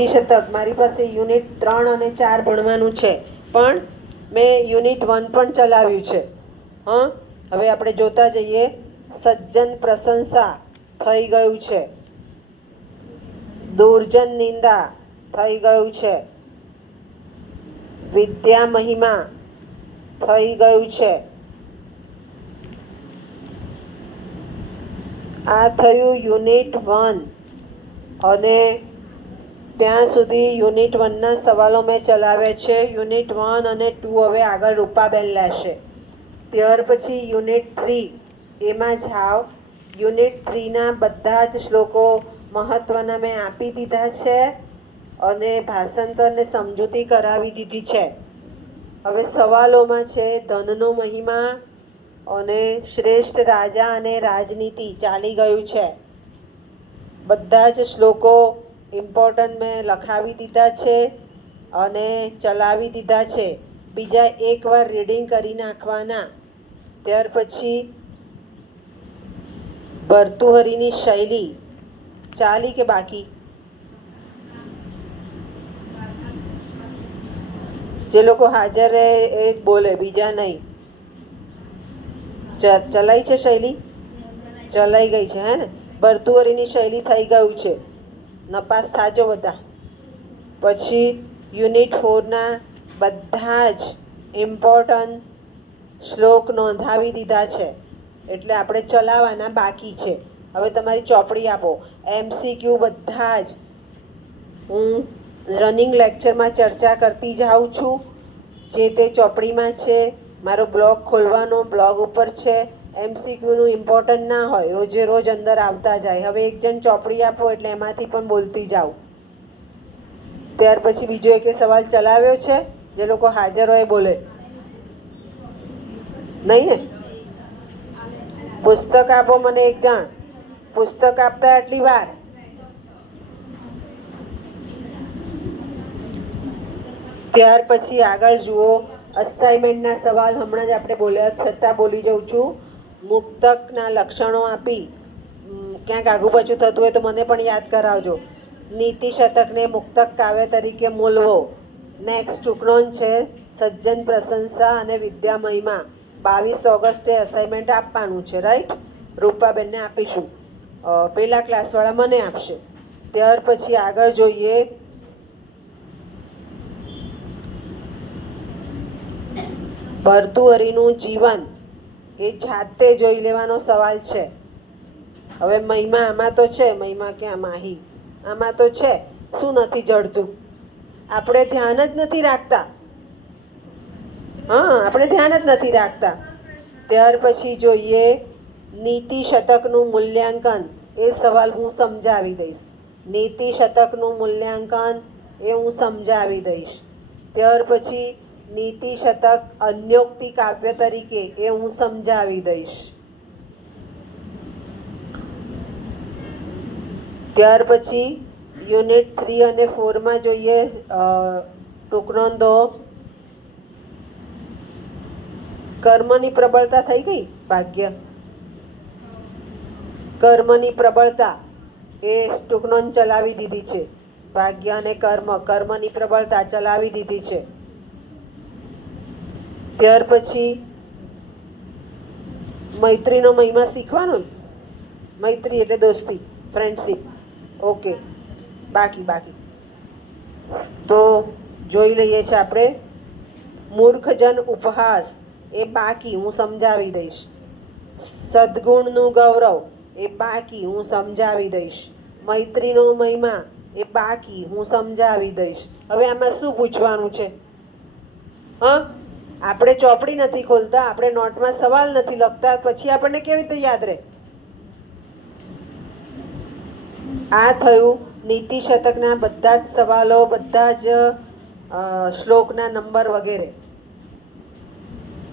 નીતિ શતક મારી પાસે યુનિટ 3 અને 4 ભણવાનું છે, પણ મેં યુનિટ 1 પણ ચલાવ્યું છે. હવે આપણે જોતા જઈએ. સજ્જન પ્રશંસા થઈ ગયું છે, દુર્જન નિંદા થઈ ગયું છે, વિદ્યા મહિમા થઈ ગયું છે. આ થયું યુનિટ 1 અને ત્યાં સુધી યુનિટ 1ના સવાલો મેં ચલાવ્યા છે. યુનિટ 1 અને 2 હવે આગળ રૂપાબેન લેશે. ત્યાર પછી યુનિટ 3 એમાં જાઓ. યુનિટ 3ના બધા જ શ્લોકો મહત્ત્વના મેં આપી દીધા છે અને ભાષાંતરને સમજૂતી કરાવી દીધી છે. હવે સવાલોમાં છે ધનનો મહિમા અને શ્રેષ્ઠ રાજા અને રાજનીતિ ચાલી ગયું છે. બધા જ શ્લોકો ઇમ્પોર્ટન્ટ મેં લખાવી દીધા છે અને ચલાવી દીધા છે. બીજા એકવાર રીડિંગ કરી નાખવાના. ત્યાર પછી ભર્તુહરીની શૈલી ચાલી કે બાકી? જે લોકો હાજર રહે એ બોલે, બીજા નહીં. ચલાઈ છે શૈલી? ચલાઈ ગઈ છે, હે ને? ભર્તુહરીની શૈલી થઈ ગયું છે. નપાસ થાજો બધા. પછી યુનિટ 4ના બધા જ ઇમ્પોર્ટન્ટ શ્લોક નોંધાવી દીધા છે, એટલે આપણે ચલાવવાના બાકી છે. હવે તમારી ચોપડી આપો. MCQ બધા જ હું રનિંગ લેક્ચરમાં ચર્ચા કરતી જાઉં છું. જે તે ચોપડીમાં છે. મારો બ્લોગ ખોલવાનો, બ્લોગ ઉપર છે. MCQનું ઇમ્પોર્ટન્ટ ના હોય, રોજે રોજ અંદર આવતા જાય. હવે એક જણ ચોપડી આપો એટલે એમાંથી પણ બોલતી જાઉં. ત્યાર પછી બીજો એક સવાલ ચલાવ્યો છે? જે લોકો હાજર હોય બોલે. નહીં ને? પુસ્તક આપો મને એક જણ. પુસ્તક આપતા આટલી વાર. ત્યાર પછી આગળ જુઓ. અસાઇનમેન્ટના સવાલ હમણાં જ આપણે બોલ્યા છતાં બોલી જાઉં છું. મુક્તકના લક્ષણો આપી ક્યાંક આગુ પાછું થતું હોય તો મને પણ યાદ કરાવજો. નીતિ શતકને મુક્તક કાવ્ય તરીકે મૂલવો. નેક્સ્ટ ટૂંકણો છે સજ્જન પ્રશંસા અને વિદ્યા મહિમા. 22 ઓગસ્ટે અસાઇનમેન્ટ આપવાનું છે, રાઈટ? રૂપાબેનને આપીશું. પહેલા ક્લાસવાળા મને આપશે. ત્યાર પછી આગળ જોઈએ. ભર્તુહરીનું જીવન એ જાતે જોઈ લેવાનો સવાલ છે. હવે મહિમા આમાં તો છે. મહિમા ક્યાં? માહી આમાં તો છે. શું નથી જડતું? આપણે ધ્યાન જ નથી રાખતા. આપણે ધ્યાન જ નથી રાખતા. ત્યાર પછી જોઈએ નીતિ શતકનું મૂલ્યાંકન. એ સવાલ હું સમજાવી દઈશ. નીતિ શતકનું મૂલ્યાંકન એ હું સમજાવી દઈશ. ત્યાર પછી નીતિ શતક અન્યોક્તિ કાવ્ય તરીકે એ હું સમજાવી દઈશ. ત્યાર પછી યુનિટ 3 અને 4માં જોઈએ ટૂંકનોંધો. કર્મની પ્રબળતા થઈ ગઈ. ભાગ્ય કર્મની પ્રબળતા એ ટૂંકનોંધ ચલાવી દીધી છે. ભાગ્ય અને કર્મની પ્રબળતા ચલાવી દીધી છે. ત્યાર પછી મૈત્રીનો મહિમા શીખવાનો. મૈત્રી એટલે દોસ્તી, ફ્રેન્ડશીપ. ઓકે, બાકી તો જોઈ લઈએ છીએ આપણે. મૂર્ખજન ઉપહાસ એ બાકી, હું સમજાવી દઈશ. સદ્ગુણનું ગૌરવ એ બાકી, હું સમજાવી દઈશ. મૈત્રીનો મહિમા એ બાકી, હું સમજાવી દઈશ. હવે આમાં શું પૂછવાનું છે? આપણે ચોપડી નથી ખોલતા, આપણે નોટમાં સવાલ નથી લખતા, પછી આપણને કેવી રીતે યાદ રહે? આ થયું નીતિ શતકના બધા જ સવાલો, બધા જ શ્લોકના નંબર વગેરે.